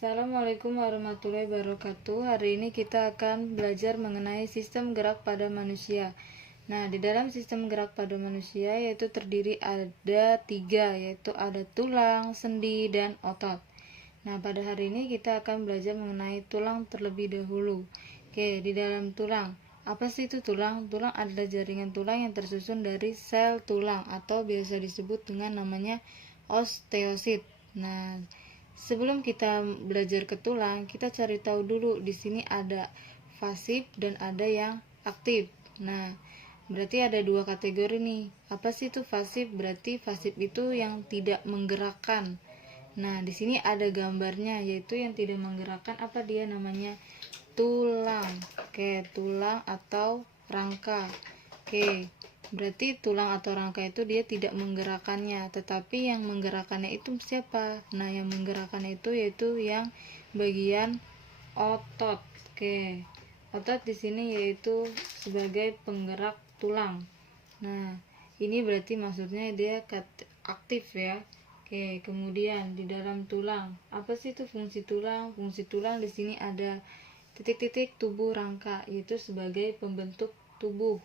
Assalamualaikum warahmatullahi wabarakatuh. Hari ini kita akan belajar mengenai sistem gerak pada manusia. Nah, di dalam sistem gerak pada manusia yaitu terdiri ada 3, yaitu ada tulang, sendi, dan otot. Nah, pada hari ini kita akan belajar mengenai tulang terlebih dahulu. Oke, di dalam tulang, apa sih itu tulang? Tulang adalah jaringan tulang yang tersusun dari sel tulang atau biasa disebut dengan namanya osteosit. Nah, sebelum kita belajar ke tulang, kita cari tahu dulu di sini ada pasif dan ada yang aktif. Nah, berarti ada 2 kategori nih. Apa sih itu pasif? Berarti pasif itu yang tidak menggerakkan. Nah, di sini ada gambarnya, yaitu yang tidak menggerakkan. Apa dia namanya? Tulang. Oke, tulang atau rangka. Oke, berarti tulang atau rangka itu dia tidak menggerakkannya, tetapi yang menggerakkannya itu siapa? Nah, yang menggerakkannya itu yaitu yang bagian otot. Oke, otot di sini yaitu sebagai penggerak tulang. Nah, ini berarti maksudnya dia aktif ya. Oke, kemudian di dalam tulang, apa sih itu fungsi tulang? Fungsi tulang di sini ada titik-titik tubuh rangka, yaitu sebagai pembentuk tubuh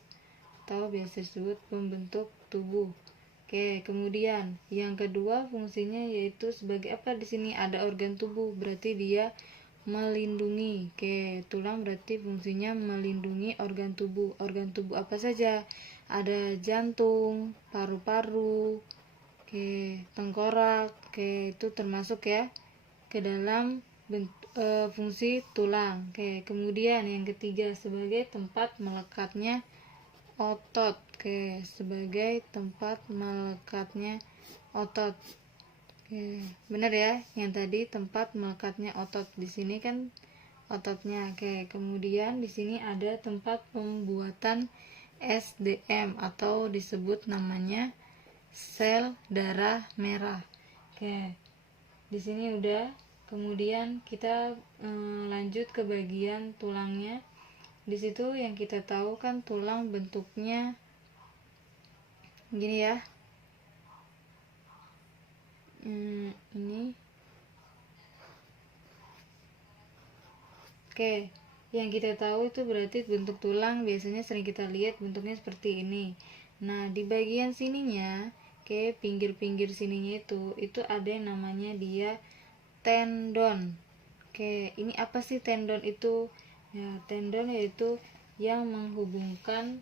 atau biasa disebut pembentuk tubuh. Oke, kemudian yang kedua fungsinya yaitu sebagai apa? Di sini ada organ tubuh, berarti dia melindungi. Oke, tulang berarti fungsinya melindungi organ tubuh. Organ tubuh apa saja? Ada jantung, paru-paru, oke, tengkorak. Oke, itu termasuk ya ke dalam fungsi tulang. Oke, kemudian yang ketiga sebagai tempat melekatnya otot. Oke, sebagai tempat melekatnya otot. Oke, benar ya, yang tadi tempat melekatnya otot. Di sini kan ototnya. Oke, kemudian di sini ada tempat pembuatan SDM atau disebut namanya sel darah merah. Oke, di sini udah. Kemudian kita lanjut ke bagian tulangnya. Di situ yang kita tahu kan tulang bentuknya gini ya. Ini. Oke, yang kita tahu itu berarti bentuk tulang biasanya sering kita lihat bentuknya seperti ini. Nah, di bagian sininya, oke, pinggir-pinggir sininya itu ada yang namanya dia tendon. Oke, ini apa sih tendon itu? Ya, tendon yaitu yang menghubungkan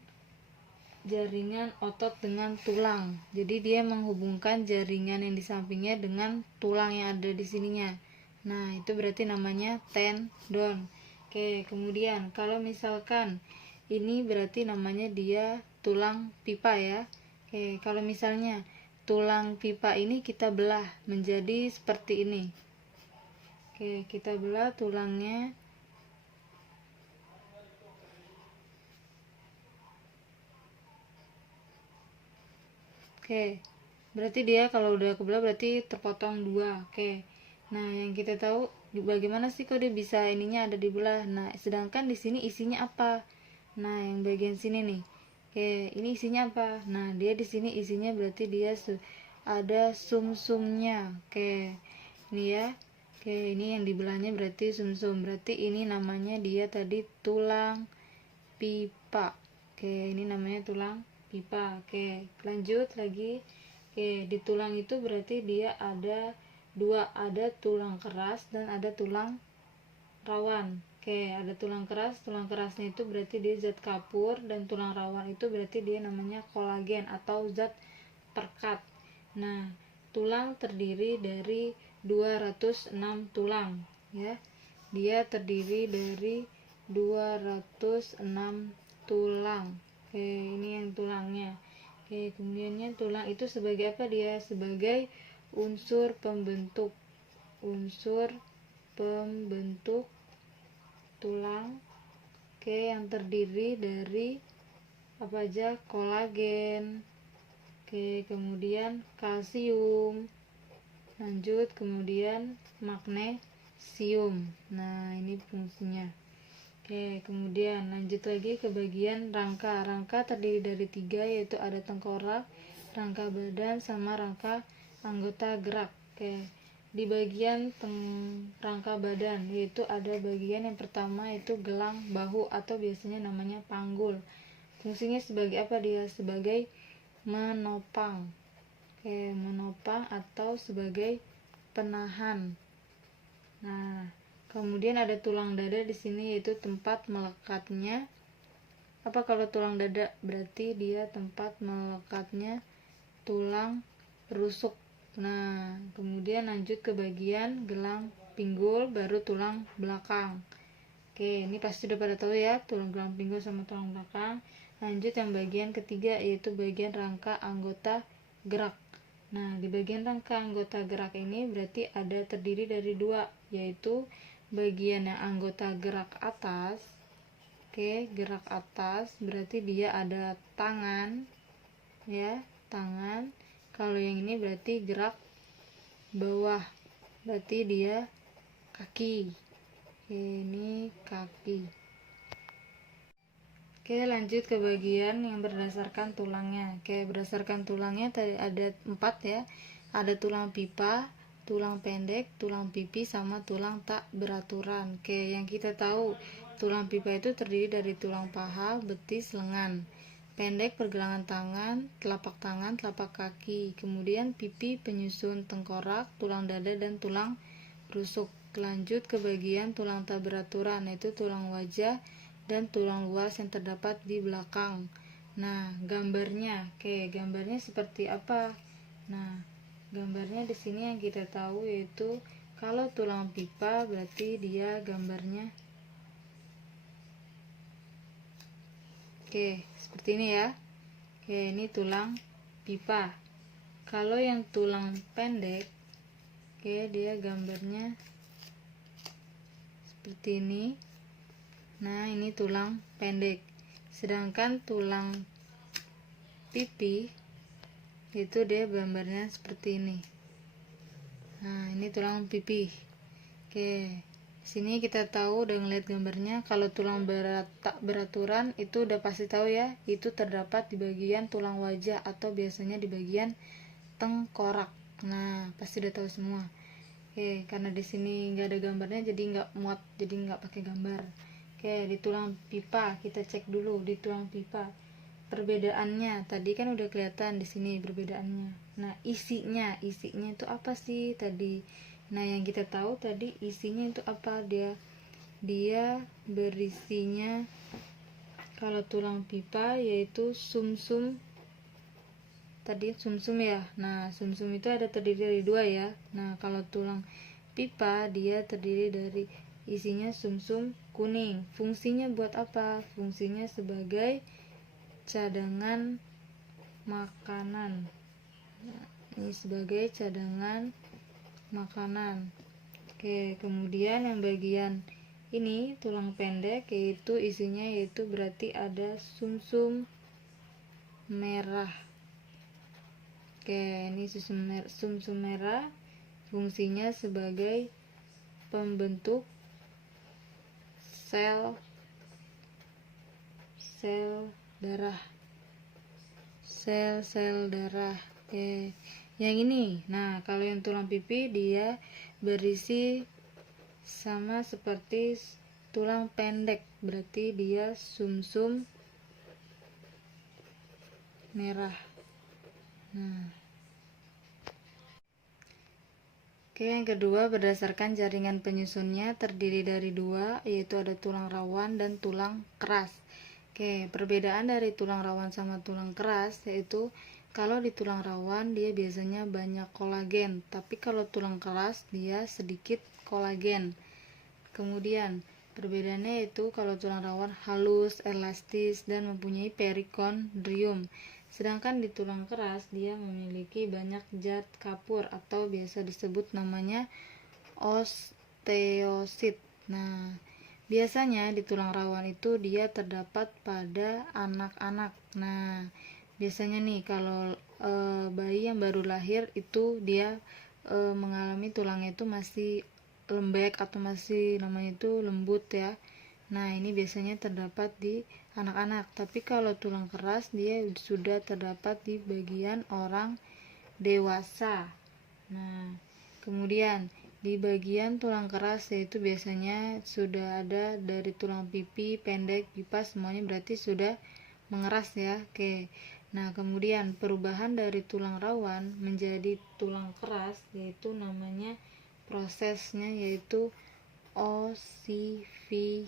jaringan otot dengan tulang. Jadi dia menghubungkan jaringan yang di sampingnya dengan tulang yang ada di sininya. Nah, itu berarti namanya tendon. Oke, kemudian kalau misalkan ini berarti namanya dia tulang pipa ya. Oke, kalau misalnya tulang pipa ini kita belah menjadi seperti ini. Oke, kita belah tulangnya. Oke, berarti dia kalau udah kebelah berarti terpotong 2. Oke, nah yang kita tahu bagaimana sih kok dia bisa ininya ada dibelah. Nah, sedangkan di sini isinya apa? Nah, yang bagian sini nih. Oke, ini isinya apa? Nah, dia di sini isinya berarti dia ada sumsumnya. Oke, ini ya. Oke, ini yang dibelahnya berarti sumsum. Berarti ini namanya dia tadi tulang pipa. Oke, ini namanya tulang pipa. Oke, lanjut lagi. Oke, di tulang itu berarti dia ada 2, ada tulang keras dan ada tulang rawan. Oke, ada tulang keras. Tulang kerasnya itu berarti dia zat kapur, dan tulang rawan itu berarti dia namanya kolagen atau zat perekat. Nah, tulang terdiri dari 206 tulang ya. Dia terdiri dari 206 tulang. Oke, ini yang tulangnya. Oke, kemudiannya tulang itu sebagai apa dia? Sebagai unsur pembentuk tulang. Oke, yang terdiri dari apa aja? Kolagen. Oke, kemudian kalsium. Lanjut, kemudian magnesium. Nah, ini fungsinya. Oke, kemudian lanjut lagi ke bagian rangka. Rangka terdiri dari 3, yaitu ada tengkorak, rangka badan, sama rangka anggota gerak. Oke, di bagian rangka badan, yaitu ada bagian yang pertama itu gelang bahu atau biasanya namanya panggul. Fungsinya sebagai apa dia? Sebagai menopang. Menopang atau sebagai penahan. Nah, kemudian ada tulang dada di sini, yaitu tempat melekatnya. Apa kalau tulang dada? Berarti dia tempat melekatnya tulang rusuk. Nah, kemudian lanjut ke bagian gelang pinggul, baru tulang belakang. Ini pasti udah pada tahu ya, tulang gelang pinggul sama tulang belakang. Lanjut yang bagian ketiga, yaitu bagian rangka anggota gerak. Nah, di bagian rangka anggota gerak ini berarti ada terdiri dari dua, yaitu bagian yang anggota gerak atas. Gerak atas berarti dia ada tangan, ya, tangan. Kalau yang ini berarti gerak bawah, berarti dia kaki. Ini kaki. Lanjut ke bagian yang berdasarkan tulangnya. Berdasarkan tulangnya tadi ada 4 ya. Ada tulang pipa, tulang pendek, tulang pipi, sama tulang tak beraturan. Yang kita tahu, tulang pipa itu terdiri dari tulang paha, betis, lengan. Pendek pergelangan tangan, telapak kaki. Kemudian pipi penyusun tengkorak, tulang dada, dan tulang rusuk. Lanjut ke bagian tulang tak beraturan, yaitu tulang wajah dan tulang luar yang terdapat di belakang. Nah, gambarnya, gambarnya seperti apa? Nah, gambarnya di sini yang kita tahu yaitu kalau tulang pipa berarti dia gambarnya seperti ini ya. Ini tulang pipa. Kalau yang tulang pendek, dia gambarnya seperti ini. Nah, ini tulang pendek. Sedangkan tulang pipi itu dia gambarnya seperti ini. Nah, ini tulang pipi. Sini kita tahu udah ngeliat gambarnya. Kalau tulang tak beraturan itu udah pasti tahu ya, itu terdapat di bagian tulang wajah atau biasanya di bagian tengkorak. Nah, pasti udah tahu semua. Karena di sini nggak ada gambarnya jadi nggak muat, jadi nggak pakai gambar. Di tulang pipa kita cek dulu di tulang pipa perbedaannya. Tadi kan udah kelihatan di sini perbedaannya. Nah, isinya itu apa sih tadi? Nah, yang kita tahu tadi isinya itu apa? Dia berisinya, kalau tulang pipa yaitu sumsum. Tadi sumsum ya. Nah, sumsum itu ada terdiri dari 2 ya. Nah, kalau tulang pipa dia terdiri dari isinya sumsum kuning. Fungsinya buat apa? Fungsinya sebagai cadangan makanan. Nah, ini sebagai cadangan makanan. Kemudian yang bagian ini tulang pendek, yaitu isinya berarti ada sumsum merah. Ini sumsum merah fungsinya sebagai pembentuk sel darah. Sel darah. Yang ini. Nah, kalau yang tulang pipi dia berisi sama seperti tulang pendek, berarti dia sumsum merah. Nah, yang kedua, berdasarkan jaringan penyusunnya terdiri dari 2, yaitu ada tulang rawan dan tulang keras. Perbedaan dari tulang rawan sama tulang keras yaitu kalau di tulang rawan dia biasanya banyak kolagen, tapi kalau tulang keras dia sedikit kolagen. Kemudian perbedaannya yaitu kalau tulang rawan halus, elastis, dan mempunyai perikondrium. Sedangkan di tulang keras dia memiliki banyak zat kapur atau biasa disebut namanya osteosit. Nah, biasanya di tulang rawan itu dia terdapat pada anak-anak. Nah, biasanya nih kalau bayi yang baru lahir itu dia mengalami tulangnya itu masih lembek atau masih namanya itu lembut ya. Nah, ini biasanya terdapat di anak-anak. Tapi kalau tulang keras dia sudah terdapat di bagian orang dewasa. Nah, Kemudian di bagian tulang keras yaitu biasanya sudah ada dari tulang pipi, pendek, bipas, semuanya berarti sudah mengeras ya. Oke. Nah, kemudian perubahan dari tulang rawan menjadi tulang keras yaitu namanya prosesnya yaitu osifikasi.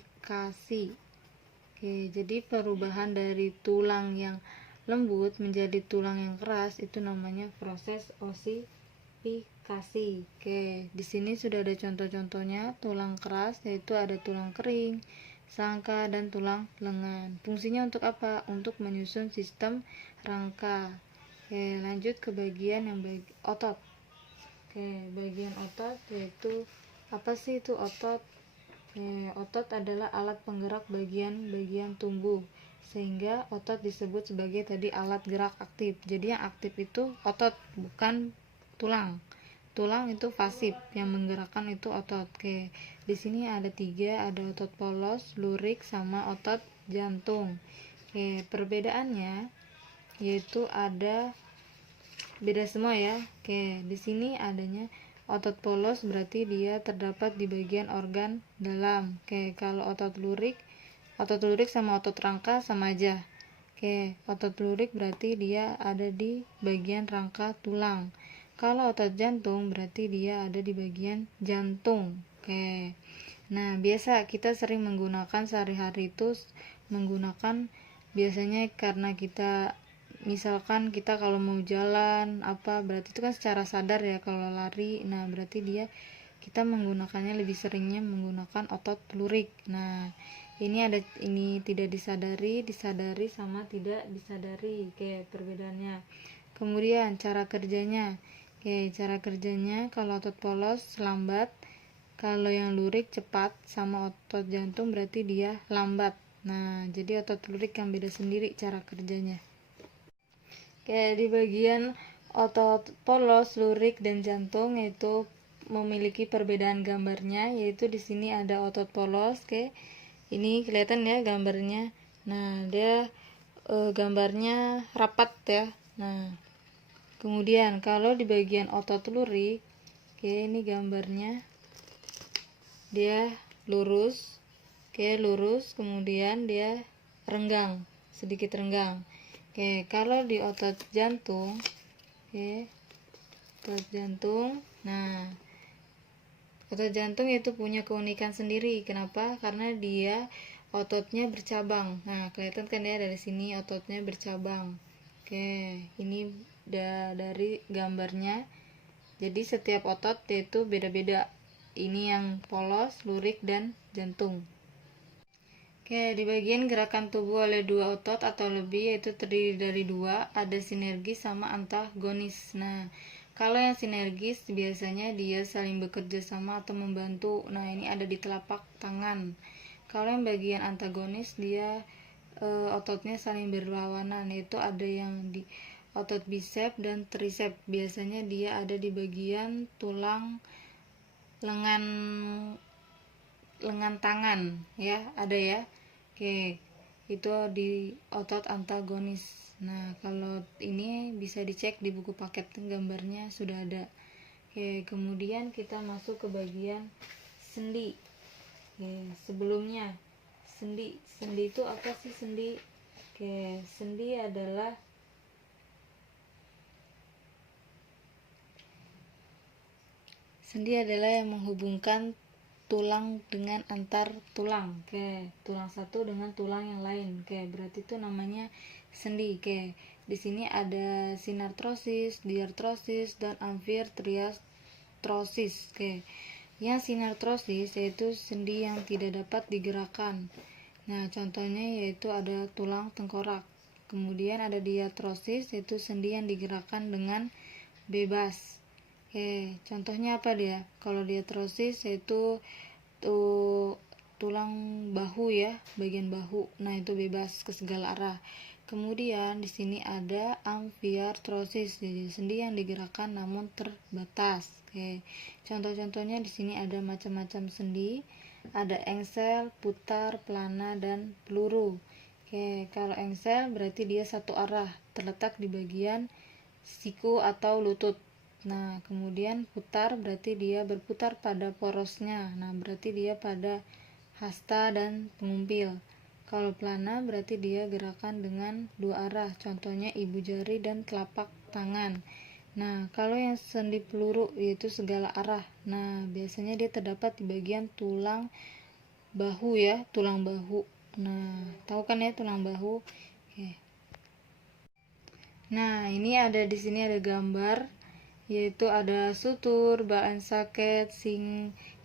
Oke, jadi perubahan dari tulang yang lembut menjadi tulang yang keras itu namanya proses osifikasi. Oke, di sini sudah ada contoh-contohnya tulang keras yaitu ada tulang kering, sangka, dan tulang lengan. Fungsinya untuk apa? Untuk menyusun sistem rangka. Oke, lanjut ke bagian yang otot. Oke, bagian otot yaitu apa sih itu otot? Otot adalah alat penggerak bagian-bagian tubuh, sehingga otot disebut sebagai tadi alat gerak aktif. Jadi yang aktif itu otot, bukan tulang. Tulang itu pasif, yang menggerakkan itu otot. Oke, di sini ada 3, ada otot polos, lurik, sama otot jantung. Oke, perbedaannya yaitu ada beda semua ya. Oke, di sini adanya otot polos berarti dia terdapat di bagian organ dalam. Oke, kalau otot lurik sama otot rangka sama aja. Oke, otot lurik berarti dia ada di bagian rangka tulang. Kalau otot jantung berarti dia ada di bagian jantung. Oke. Nah, biasa kita sering menggunakan sehari-hari itu menggunakan biasanya karena kita misalkan kita kalau mau jalan apa berarti itu kan secara sadar ya, kalau lari nah berarti kita menggunakannya lebih seringnya menggunakan otot lurik. Nah, ini tidak disadari sama tidak disadari. Oke, perbedaannya. Kemudian cara kerjanya. Oke, cara kerjanya kalau otot polos lambat, kalau yang lurik cepat, sama otot jantung berarti dia lambat. Nah, jadi otot lurik yang beda sendiri cara kerjanya. Kayak di bagian otot polos, lurik, dan jantung yaitu memiliki perbedaan gambarnya, yaitu di sini ada otot polos. Oke, ini kelihatan ya gambarnya. Nah, dia gambarnya rapat ya. Nah, kemudian kalau di bagian otot lurik, oke, ini gambarnya dia lurus. Oke, lurus, kemudian dia renggang, sedikit renggang. Oke, kalau di otot jantung, oke, otot jantung, nah, otot jantung itu punya keunikan sendiri. Kenapa? Karena dia ototnya bercabang. Nah, kelihatan kan ya dari sini ototnya bercabang. Oke, ini dari gambarnya. Jadi setiap otot yaitu beda-beda. Ini yang polos, lurik, dan jantung. Oke, di bagian gerakan tubuh oleh 2 otot atau lebih yaitu terdiri dari 2, ada sinergis sama antagonis. Nah, kalau yang sinergis biasanya dia saling bekerja sama atau membantu. Nah, ini ada di telapak tangan. Kalau yang bagian antagonis dia ototnya saling berlawanan, yaitu ada yang di otot bisep dan tricep. Biasanya dia ada di bagian tulang lengan tangan ya, ada ya. Oke, itu di otot antagonis. Nah, kalau ini bisa dicek di buku paket, gambarnya sudah ada. Oke, kemudian kita masuk ke bagian sendi. Oke, sebelumnya sendi itu apa sih sendi? Oke, sendi adalah yang menghubungkan tulang dengan antar tulang. Oke, tulang satu dengan tulang yang lain. Oke, berarti itu namanya sendi. Oke, di sini ada sinartrosis, diartrosis, dan amfitriartrosis. Oke, yang sinartrosis yaitu sendi yang tidak dapat digerakkan. Nah, contohnya yaitu ada tulang tengkorak. Kemudian ada diartrosis yaitu sendi yang digerakkan dengan bebas. Oke, contohnya apa dia? Kalau diartrosis yaitu tulang bahu ya, bagian bahu. Nah, itu bebas ke segala arah. Kemudian di sini ada amfiartrosis, jadi sendi yang digerakkan namun terbatas. Oke. Contoh-contohnya di sini ada macam-macam sendi. Ada engsel, putar, pelana, dan peluru. Oke, kalau engsel berarti dia satu arah, terletak di bagian siku atau lutut. Nah, kemudian putar berarti dia berputar pada porosnya. Nah, berarti dia pada hasta dan pengumpil. Kalau plana berarti dia gerakan dengan dua arah. Contohnya ibu jari dan telapak tangan. Nah, kalau yang sendi peluru yaitu segala arah. Nah, biasanya dia terdapat di bagian tulang bahu ya, tulang bahu. Nah, tahu kan ya tulang bahu? Oke. Nah, ini ada di sini ada gambar, yaitu ada sutur, baan saket,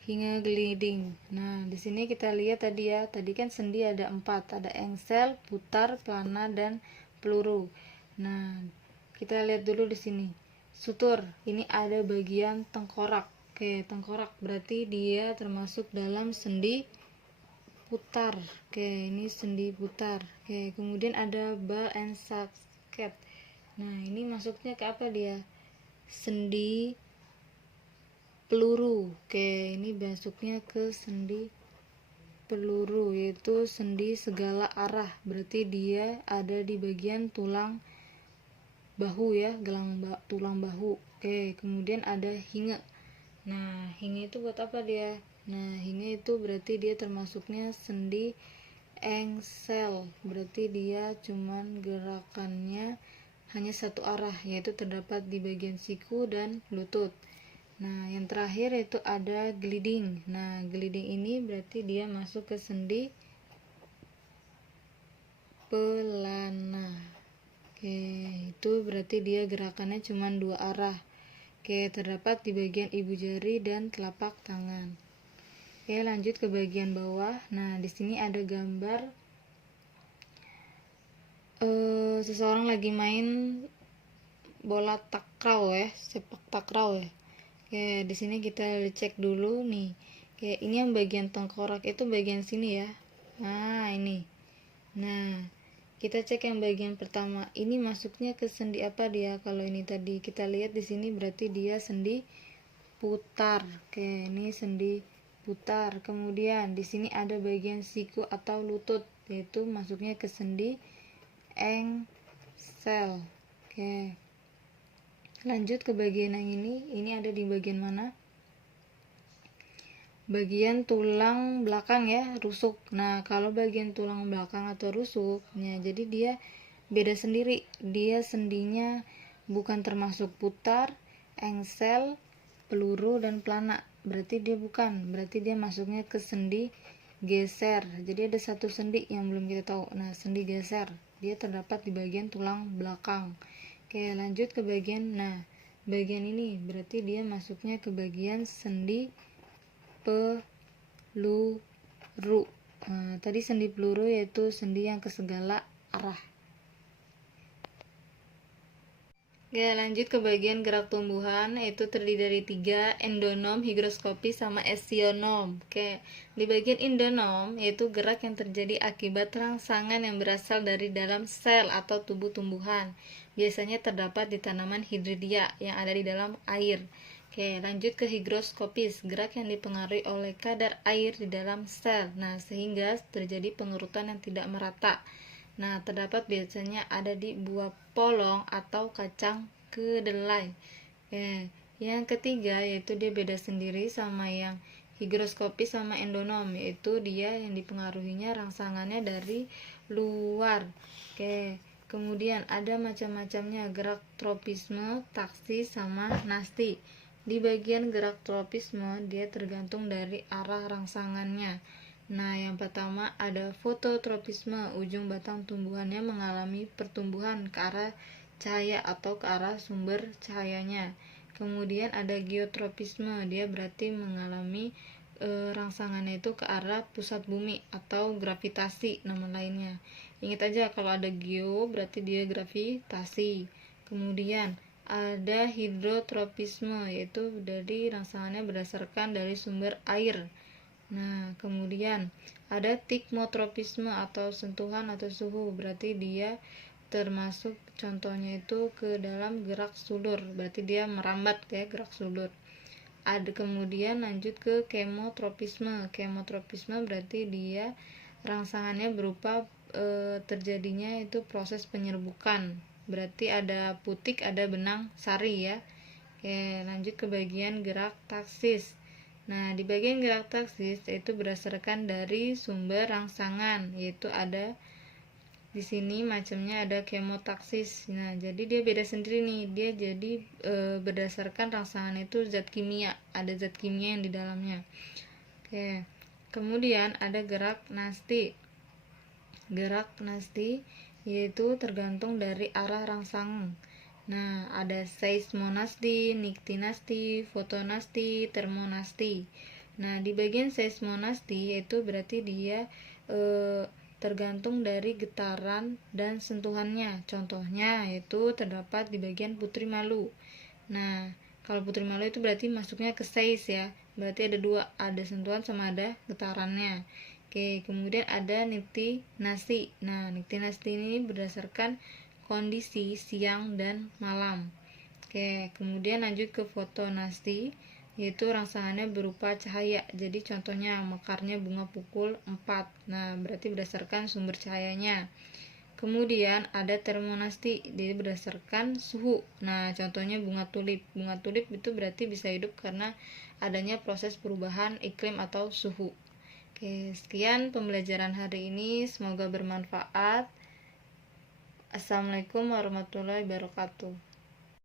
hingga gliding. Nah, di sini kita lihat tadi ya, tadi kan sendi ada 4, ada engsel, putar, plana, dan peluru. Nah, kita lihat dulu di sini. Sutur, ini ada bagian tengkorak. Oke, tengkorak berarti dia termasuk dalam sendi putar. Oke, ini sendi putar. Oke, kemudian ada ball and socket. Nah, ini masuknya ke apa dia? Sendi peluru. Oke, ini masuknya ke sendi peluru, yaitu sendi segala arah. Berarti dia ada di bagian tulang bahu ya, tulang bahu. Oke, kemudian ada hinge. Nah, hinge itu buat apa dia? Nah, hinge itu berarti dia termasuknya sendi engsel. Berarti dia cuman gerakannya hanya satu arah, yaitu terdapat di bagian siku dan lutut. Nah, yang terakhir itu ada gliding. Nah, gliding ini berarti dia masuk ke sendi pelana. Oke, itu berarti dia gerakannya cuma dua arah. Oke, terdapat di bagian ibu jari dan telapak tangan. Oke, lanjut ke bagian bawah. Nah, di sini ada gambar seseorang lagi main bola takraw ya, sepak takraw ya. Oke, di sini kita cek dulu nih. Oke, ini yang bagian tengkorak itu bagian sini ya. Nah, ini. Nah, kita cek yang bagian pertama. Ini masuknya ke sendi apa dia? Kalau ini tadi kita lihat di sini berarti dia sendi putar. Oke, ini sendi putar. Kemudian di sini ada bagian siku atau lutut, yaitu masuknya ke sendi engsel. Oke. Lanjut ke bagian yang ini ada di bagian mana? Bagian tulang belakang ya, rusuk. Nah, kalau bagian tulang belakang atau rusuk, ya, jadi dia beda sendiri. Dia sendinya bukan termasuk putar, engsel, peluru, dan plana. Berarti dia bukan. Berarti dia masuknya ke sendi geser. Jadi ada satu sendi yang belum kita tahu. Nah, sendi geser. Dia terdapat di bagian tulang belakang. Oke, lanjut ke bagian, bagian ini berarti dia masuknya ke bagian sendi peluru. Nah, tadi sendi peluru yaitu sendi yang ke segala arah. Oke, lanjut ke bagian gerak tumbuhan, yaitu terdiri dari 3, endonom, higroskopis, sama essionom. Oke, di bagian endonom yaitu gerak yang terjadi akibat rangsangan yang berasal dari dalam sel atau tubuh tumbuhan. Biasanya terdapat di tanaman hibridia yang ada di dalam air. Oke, lanjut ke higroskopis, gerak yang dipengaruhi oleh kadar air di dalam sel. Nah, sehingga terjadi pengerutan yang tidak merata. Nah, terdapat biasanya ada di buah polong atau kacang kedelai. Yang ketiga yaitu dia beda sendiri sama yang higroskopis sama endonom, yaitu dia yang dipengaruhinya rangsangannya dari luar. Kemudian ada macam-macamnya, gerak tropisme, taksi, sama nasti. Di bagian gerak tropisme dia tergantung dari arah rangsangannya. Nah, yang pertama ada fototropisme, ujung batang tumbuhannya mengalami pertumbuhan ke arah cahaya atau ke arah sumber cahayanya. Kemudian ada geotropisme, dia berarti mengalami rangsangannya itu ke arah pusat bumi atau gravitasi nama lainnya. Ingat aja kalau ada geo berarti dia gravitasi. Kemudian ada hidrotropisme, yaitu dari rangsangannya berdasarkan dari sumber air. Nah, kemudian ada tikmotropisme atau sentuhan atau suhu, berarti dia termasuk contohnya itu ke dalam gerak sulur, berarti dia merambat ya, gerak sulur. Ada kemudian lanjut ke kemotropisme. Kemotropisme berarti dia rangsangannya berupa terjadinya itu proses penyerbukan. Berarti ada putik, ada benang sari ya. Oke, lanjut ke bagian gerak taksis. Nah, di bagian gerak taksis itu berdasarkan dari sumber rangsangan, yaitu ada di sini macamnya ada kemotaksis. Nah, jadi dia beda sendiri nih. Dia jadi berdasarkan rangsangan itu zat kimia, ada zat kimia yang di dalamnya. Oke. Kemudian ada gerak nasti. Gerak nasti yaitu tergantung dari arah rangsangan. Nah, ada seismonasti, niktinasti, fotonasti, termonasti. Nah, di bagian seismonasti yaitu berarti dia tergantung dari getaran dan sentuhannya. Contohnya yaitu terdapat di bagian Putri Malu. Nah, kalau Putri Malu itu berarti masuknya ke seis ya. Berarti ada dua, ada sentuhan sama ada getarannya. Oke, kemudian ada niktinasti. Nah, niktinasti ini berdasarkan kondisi siang dan malam. Oke, kemudian lanjut ke fotonasti, yaitu rangsangannya berupa cahaya. Jadi contohnya mekarnya bunga pukul 4. Nah, berarti berdasarkan sumber cahayanya. Kemudian ada termonasti, jadi berdasarkan suhu. Nah, contohnya bunga tulip. Bunga tulip itu berarti bisa hidup karena adanya proses perubahan iklim atau suhu. Oke, sekian pembelajaran hari ini, semoga bermanfaat. Assalamualaikum warahmatullahi wabarakatuh.